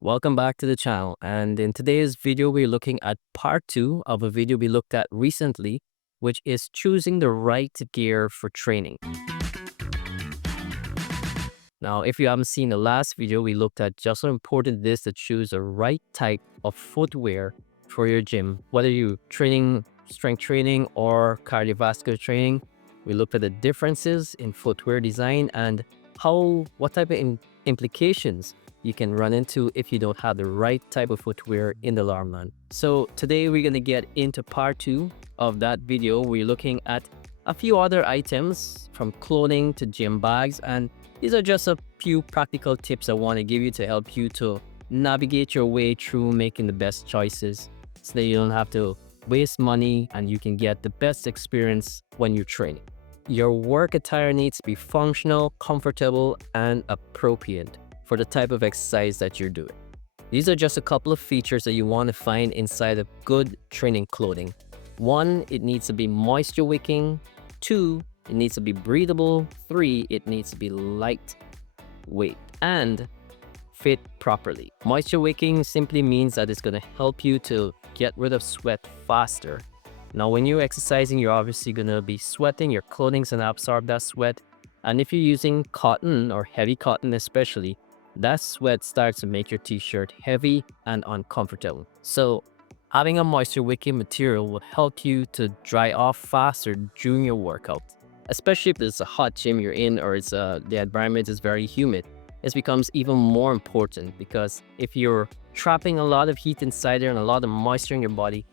Welcome back to the channel, and in today's video we're looking at part 2 of a video we looked at recently, which is choosing the right gear for training. Now, if you haven't seen the last video, we looked at just how important it is to choose the right type of footwear for your gym, whether you're training strength training or cardiovascular training. We looked at the differences in footwear design and what type of implications you can run into if you don't have the right type of footwear in the long run. So today we're going to get into part 2 of that video. We're looking at a few other items from clothing to gym bags, and these are just a few practical tips I want to give you to help you to navigate your way through making the best choices so that you don't have to waste money and you can get the best experience when you're training. Your work attire needs to be functional, comfortable, and appropriate for the type of exercise that you're doing. These are just a couple of features that you want to find inside of good training clothing. 1, it needs to be moisture wicking. 2, it needs to be breathable. 3, it needs to be lightweight and fit properly. Moisture wicking simply means that it's going to help you to get rid of sweat faster. Now, when you're exercising, you're obviously going to be sweating. Your clothing's going to absorb that sweat. And if you're using cotton or heavy cotton especially, that sweat starts to make your t-shirt heavy and uncomfortable. So having a moisture wicking material will help you to dry off faster during your workout, especially if it's a hot gym you're in or the environment is very humid. This becomes even more important because if you're trapping a lot of heat inside there and a lot of moisture in your body,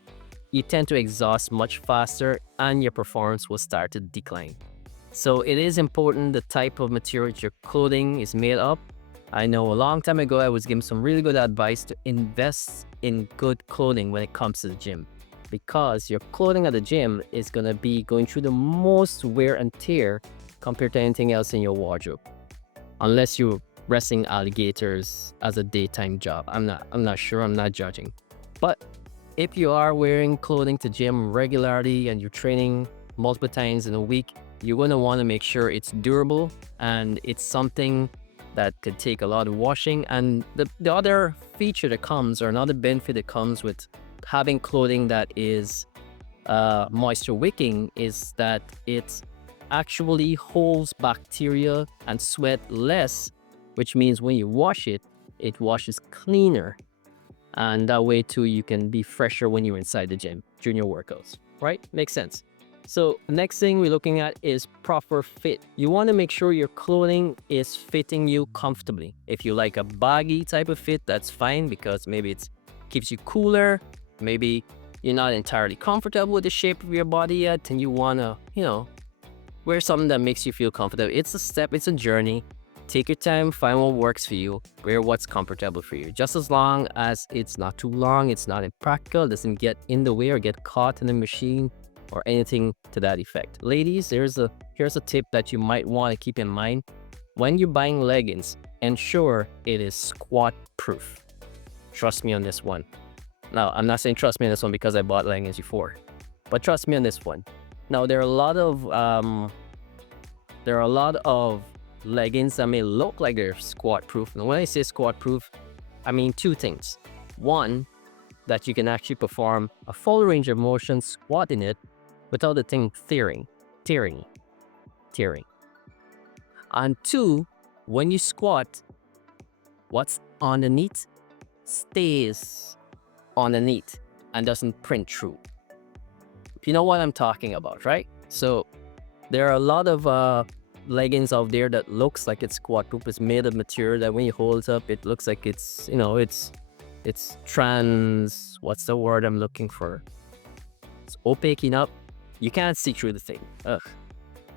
you tend to exhaust much faster and your performance will start to decline. So it is important the type of material your clothing is made of. I know a long time ago I was given some really good advice to invest in good clothing when it comes to the gym, because your clothing at the gym is going to be going through the most wear and tear compared to anything else in your wardrobe, unless you're wrestling alligators as a daytime job. I'm not sure, I'm not judging. But if you are wearing clothing to gym regularly and you're training multiple times in a week, you're going to want to make sure it's durable and it's something that could take a lot of washing. And the other feature that comes, or another benefit that comes with having clothing that is moisture wicking, is that it actually holds bacteria and sweat less, which means when you wash it, it washes cleaner. And that way too, you can be fresher when you're inside the gym during your workouts, right? Makes sense. So next thing we're looking at is proper fit. You want to make sure your clothing is fitting you comfortably. If you like a baggy type of fit, that's fine, because maybe it keeps you cooler. Maybe you're not entirely comfortable with the shape of your body yet and you want to, wear something that makes you feel comfortable. It's a step, it's a journey. Take your time, find what works for you, wear what's comfortable for you. Just as long as it's not too long, it's not impractical, doesn't get in the way or get caught in the machine or anything to that effect. Ladies, here's a tip that you might want to keep in mind. When you're buying leggings, ensure it is squat proof. Trust me on this one. Now, I'm not saying trust me on this one because I bought leggings before, but trust me on this one. Now, there are a lot of leggings that may look like they're squat proof. And when I say squat proof, I mean two things. One, that you can actually perform a full range of motion squat in it without the thing tearing. And 2, when you squat, what's underneath stays underneath and doesn't print through. You know what I'm talking about, right? So there are a lot of leggings out there that looks like it's squat proof. It's made of material that when you hold it up, it looks like it's what's the word I'm looking for? It's opaque enough. You can't see through the thing. Up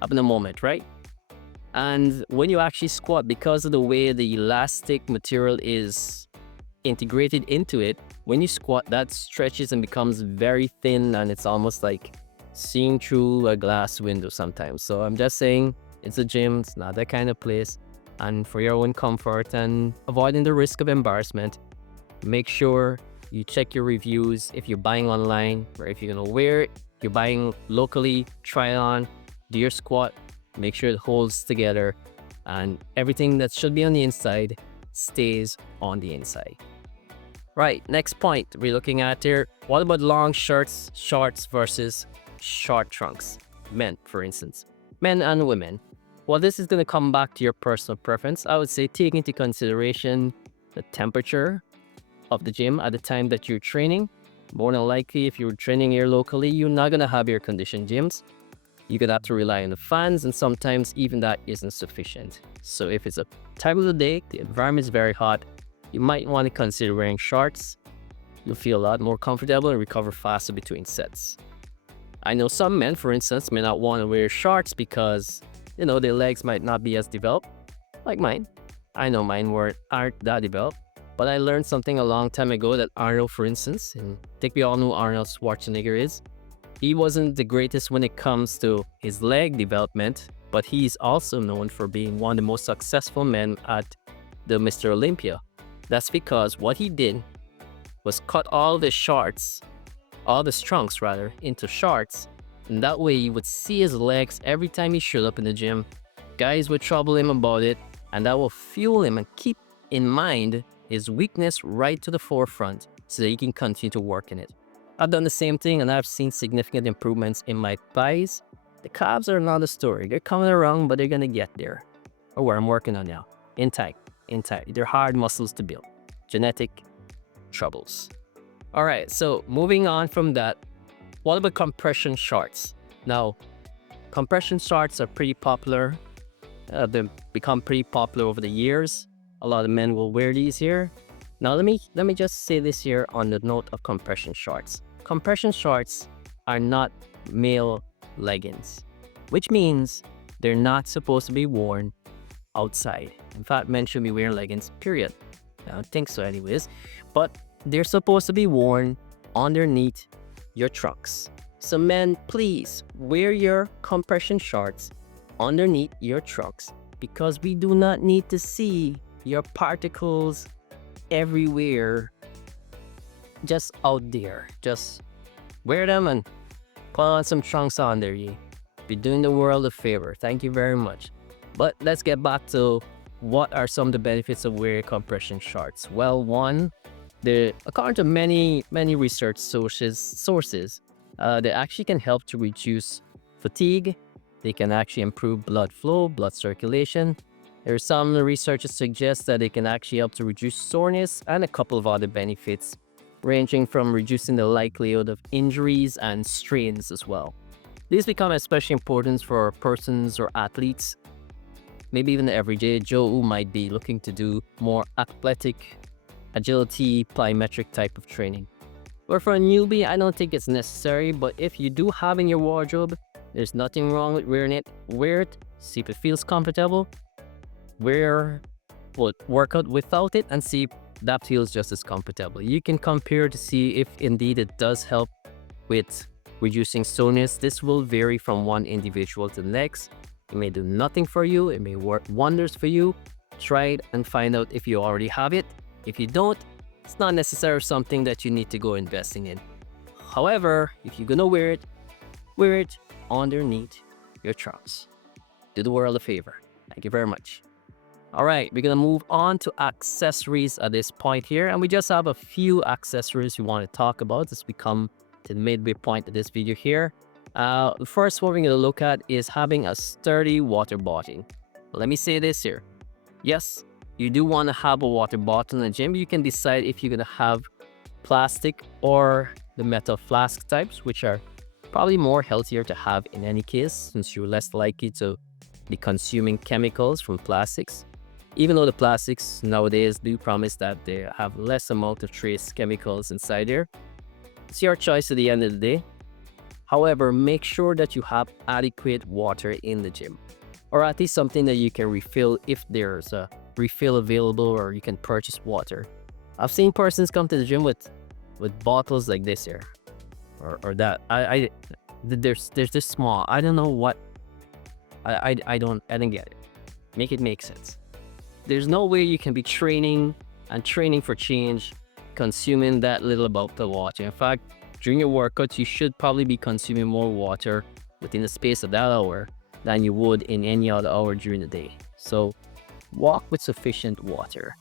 in the moment, right? And when you actually squat, because of the way the elastic material is integrated into it, when you squat, that stretches and becomes very thin, and it's almost like seeing through a glass window sometimes. So I'm just saying, it's a gym, it's not that kind of place. And for your own comfort and avoiding the risk of embarrassment, make sure you check your reviews if you're buying online, or if you're gonna wear it, you're buying locally, try it on, do your squat, make sure it holds together, and everything that should be on the inside stays on the inside. Right, next point we're looking at here. What about long shirts, shorts versus short trunks? Men, for instance. Men and women. Well, this is going to come back to your personal preference. I would say take into consideration the temperature of the gym at the time that you're training. More than likely, if you're training here locally, you're not going to have air-conditioned gyms. You're going to have to rely on the fans, and sometimes even that isn't sufficient. So if it's a time of the day, the environment is very hot, you might want to consider wearing shorts. You'll feel a lot more comfortable and recover faster between sets. I know some men, for instance, may not want to wear shorts because, their legs might not be as developed, like mine. I know mine aren't that developed, but I learned something a long time ago that Arnold, for instance, and I think we all know Arnold Schwarzenegger is. He wasn't the greatest when it comes to his leg development, but he's also known for being one of the most successful men at the Mr. Olympia. That's because what he did was cut all the trunks rather, into shorts. And that way you would see his legs every time he showed up in the gym. Guys would trouble him about it, and that will fuel him and keep in mind his weakness right to the forefront so that he can continue to work in it. I've done the same thing, and I've seen significant improvements in my thighs. The calves are another story. They're coming around, but they're gonna get there. Or where I'm working on now. Intact. They're hard muscles to build. Genetic troubles. All right, so moving on from that, what about compression shorts? Now, compression shorts are pretty popular. They've become pretty popular over the years. A lot of men will wear these here. Now, let me just say this here on the note of compression shorts. Compression shorts are not male leggings, which means they're not supposed to be worn outside. In fact, men should be wearing leggings, period. I don't think so anyways, but they're supposed to be worn underneath your trunks. So men, please wear your compression shorts underneath your trunks, because we do not need to see your particles everywhere, just out there. Just wear them and put on some trunks on there. You're doing the world a favor. Thank you very much. But let's get back to what are some of the benefits of wearing compression shorts. Well, one, according to many research sources, they actually can help to reduce fatigue. They can actually improve blood flow, blood circulation. There are some research that suggests that they can actually help to reduce soreness and a couple of other benefits, ranging from reducing the likelihood of injuries and strains as well. These become especially important for persons or athletes, maybe even the everyday Joe who might be looking to do more athletic, agility, plyometric type of training. Or for a newbie, I don't think it's necessary, but if you do have in your wardrobe, there's nothing wrong with wearing it. Wear it, see if it feels comfortable. Work out without it and see if that feels just as comfortable. You can compare to see if indeed it does help with reducing soreness. This will vary from one individual to the next. It may do nothing for you. It may work wonders for you. Try it and find out if you already have it. If you don't, it's not necessarily something that you need to go investing in. However, if you're gonna wear it underneath your trunks. Do the world a favor. Thank you very much. All right, we're gonna move on to accessories at this point here, and we just have a few accessories we want to talk about as we come to the midway point of this video here. The first one we're gonna look at is having a sturdy water bottle. Let me say this here. Yes, you do want to have a water bottle in the gym. You can decide if you're gonna have plastic or the metal flask types, which are probably more healthier to have in any case, since you're less likely to be consuming chemicals from plastics. Even though the plastics nowadays do promise that they have less amount of trace chemicals inside there. It's your choice at the end of the day. However, make sure that you have adequate water in the gym, or at least something that you can refill if there's a refill available, or you can purchase water. I've seen persons come to the gym with bottles like this here, or that. There's this small. I don't know what. I don't get it. Make it make sense. There's no way you can be training for change, consuming that little about the water. In fact, during your workouts, you should probably be consuming more water within the space of that hour than you would in any other hour during the day. So walk with sufficient water.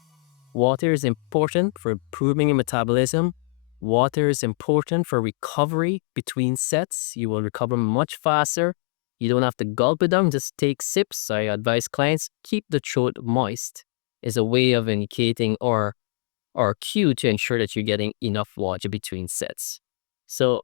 Water is important for improving your metabolism. Water is important for recovery between sets. You will recover much faster. You don't have to gulp it down, just take sips. I advise clients keep the throat moist is a way of indicating or cue to ensure that you're getting enough water between sets. So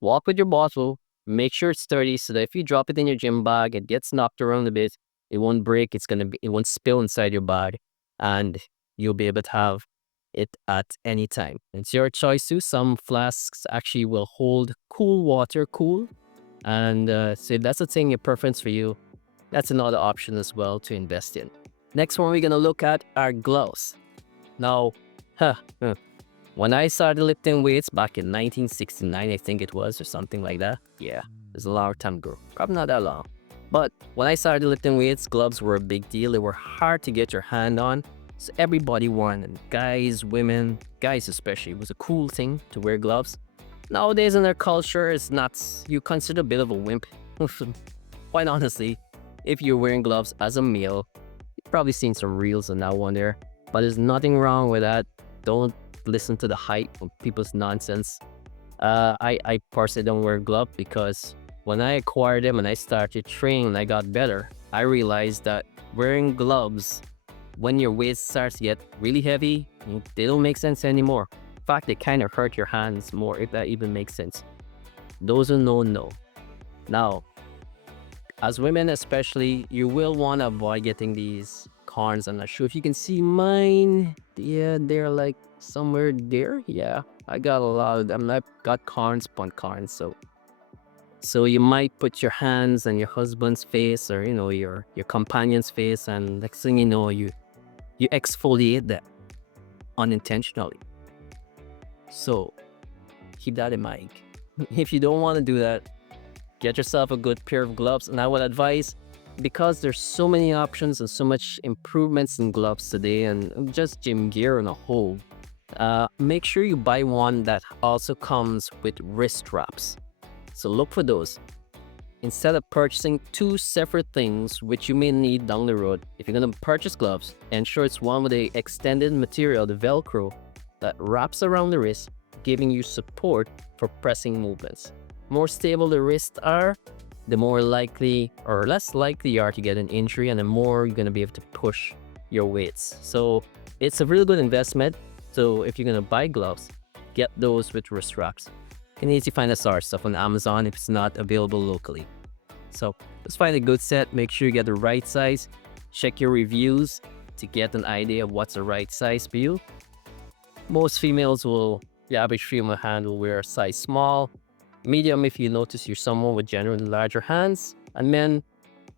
walk with your bottle, make sure it's sturdy so that if you drop it in your gym bag, it gets knocked around a bit, it won't break, it won't spill inside your bag, and you'll be able to have it at any time. It's your choice too. Some flasks actually will hold cool water cool. And so if that's a thing, your preference for you, that's another option as well to invest in. Next one we're gonna look at are gloves. Now, huh, when I started lifting weights back in 1969, I think it was, or something like that. Yeah, it's a long time ago. Probably not that long. But when I started lifting weights, gloves were a big deal. They were hard to get your hand on. So everybody wanted, guys, women, guys especially, it was a cool thing to wear gloves. Nowadays in our culture, it's not, you consider a bit of a wimp. Quite honestly, if you're wearing gloves as a male, you've probably seen some reels on that one there. But there's nothing wrong with that. Don't listen to the hype of people's nonsense. I personally don't wear gloves because when I acquired them and I started training and I got better, I realized that wearing gloves when your weight starts to get really heavy, they don't make sense anymore. In fact, they kind of hurt your hands more, if that even makes sense. Those who know. Now, as women especially, you will want to avoid getting these corns. I'm not sure if you can see mine. Yeah, they're like somewhere there. Yeah, I got a lot of them. I've got corns upon corns. So you might put your hands on your husband's face or your companion's face, and next thing you know, you exfoliate them unintentionally. So keep that in mind. If you don't want to do that, get yourself a good pair of gloves. And I would advise, because there's so many options and so much improvements in gloves today and just gym gear on a whole, make sure you buy one that also comes with wrist straps. So look for those. Instead of purchasing two separate things which you may need down the road, if you're going to purchase gloves, ensure it's one with a extended material, the Velcro, that wraps around the wrist, giving you support for pressing movements. More stable the wrists are, the more likely or less likely you are to get an injury, and the more you're going to be able to push your weights. So it's a really good investment. So if you're going to buy gloves, get those with wrist straps. You can easily find the SAR stuff on Amazon if it's not available locally. So let's find a good set. Make sure you get the right size. Check your reviews to get an idea of what's the right size for you. Most females the average female hand will wear a size small. Medium if you notice you're someone with generally larger hands. And men,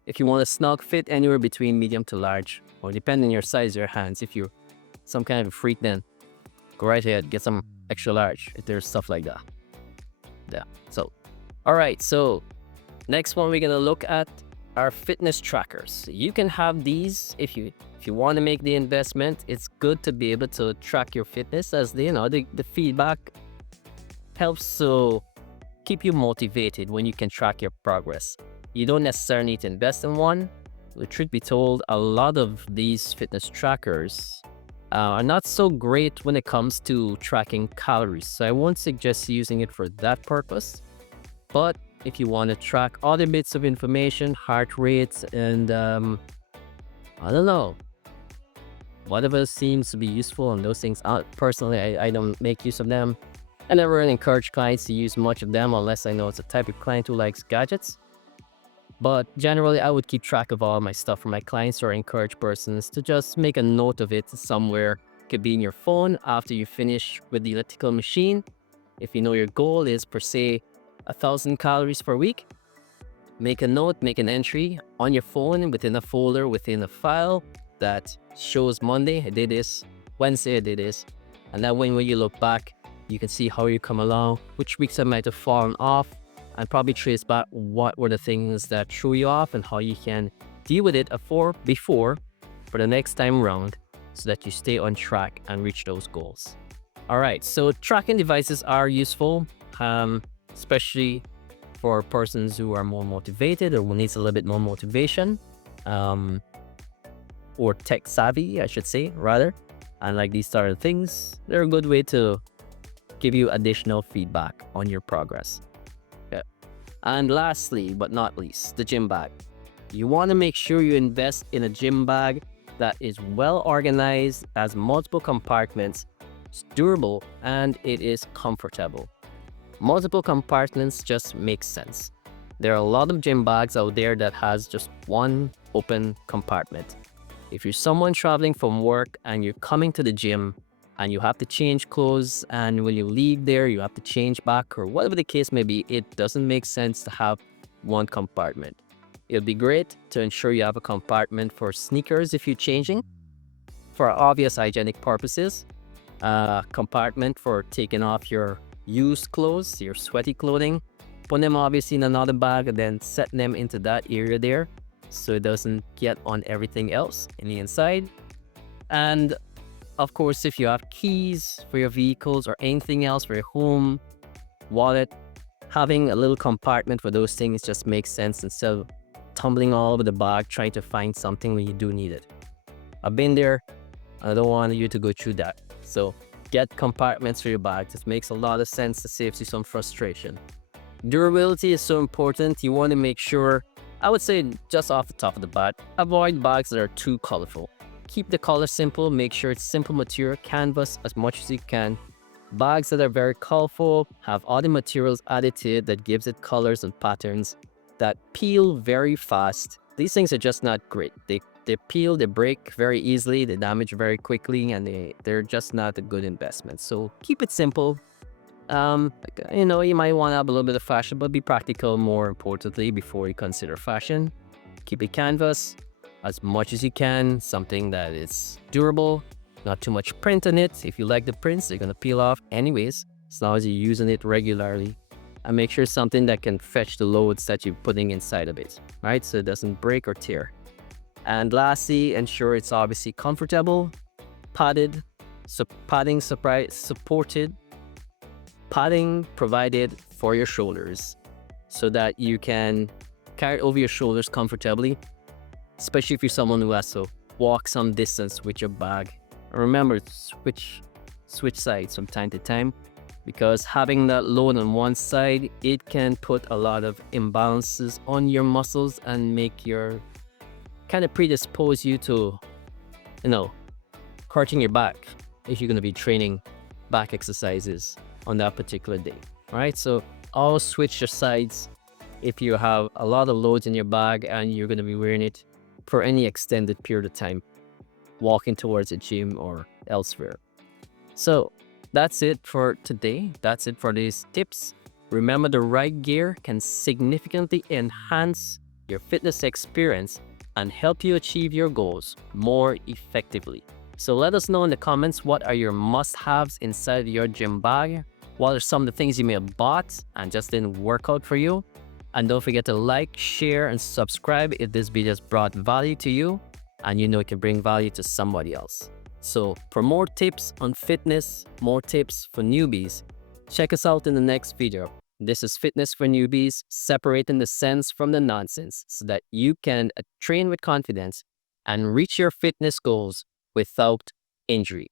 if you want a snug fit, anywhere between medium to large, or depending on your size of your hands. If you're some kind of a freak, then go right ahead, get some extra large if there's stuff like that. Yeah. So, all right. So next one we're gonna look at are fitness trackers. You can have these if you want to make the investment. It's good to be able to track your fitness, as the feedback helps to keep you motivated when you can track your progress. You don't necessarily need to invest in one. The truth be told, a lot of these fitness trackers are not so great when it comes to tracking calories. So I won't suggest using it for that purpose. But if you want to track other bits of information, heart rates, and I don't know, whatever seems to be useful on those things. Personally, I don't make use of them. I never really encourage clients to use much of them unless I know it's a type of client who likes gadgets. But generally, I would keep track of all my stuff for my clients, or encourage persons to just make a note of it somewhere. It could be in your phone after you finish with the elliptical machine. If you know your goal is per se 1,000 calories per week, make a note, make an entry on your phone within a folder, within a file that shows Monday I did this, Wednesday I did this. And that when you look back, you can see how you come along, which weeks I might have fallen off, and probably trace back what were the things that threw you off and how you can deal with it before for the next time around, so that you stay on track and reach those goals. All right, so tracking devices are useful, especially for persons who are more motivated or who needs a little bit more motivation, or tech savvy, I should say, rather. And like these sort of things, they're a good way to give you additional feedback on your progress. Okay. And lastly, but not least, the gym bag. You want to make sure you invest in a gym bag that is well organized, has multiple compartments, it's durable, and it is comfortable. Multiple compartments just make sense. There are a lot of gym bags out there that has just one open compartment. If you're someone traveling from work and you're coming to the gym and you have to change clothes, and when you leave there you have to change back, or whatever the case may be, it doesn't make sense to have one compartment. It'll be great to ensure you have a compartment for sneakers if you're changing, for obvious hygienic purposes, a compartment for taking off your used clothes, your sweaty clothing, put them obviously in another bag and then set them into that area there so it doesn't get on everything else in the inside. And of course, if you have keys for your vehicles or anything else for your home, wallet, having a little compartment for those things just makes sense instead of tumbling all over the bag trying to find something when you do need it. I've been there. I don't want you to go through that. So get compartments for your bag. This makes a lot of sense. It saves you some frustration. Durability is so important. You want to make sure, I would say just off the top of the bat, avoid bags that are too colorful. Keep the color simple. Make sure it's simple material, canvas as much as you can. Bags that are very colorful have other materials added to it that gives it colors and patterns that peel very fast. These things are just not great. They peel, they break very easily, they damage very quickly, and they're just not a good investment. So keep it simple. You might want to have a little bit of fashion, but be practical more importantly before you consider fashion. Keep it canvas as much as you can, something that is durable, not too much print on it. If you like the prints, they're gonna peel off anyways, as long as you're using it regularly. And make sure it's something that can fetch the loads that you're putting inside of it, right? So it doesn't break or tear. And lastly, ensure it's obviously comfortable, padded, supported, padding provided for your shoulders so that you can carry it over your shoulders comfortably, especially if you're someone who has to walk some distance with your bag. And remember, switch sides from time to time, because having that load on one side, it can put a lot of imbalances on your muscles and make your kind of predispose you to, hurting your back if you're going to be training back exercises on that particular day. All right, so always switch your sides if you have a lot of loads in your bag and you're going to be wearing it for any extended period of time, walking towards a gym or elsewhere. So that's it for today. That's it for these tips. Remember, the right gear can significantly enhance your fitness experience and help you achieve your goals more effectively. So let us know in the comments, what are your must-haves inside your gym bag? What are some of the things you may have bought and just didn't work out for you? And don't forget to like, share, and subscribe if this video has brought value to you and it can bring value to somebody else. So for more tips on fitness, more tips for newbies, check us out in the next video. This is Fitness for Newbies, separating the sense from the nonsense so that you can train with confidence and reach your fitness goals without injury.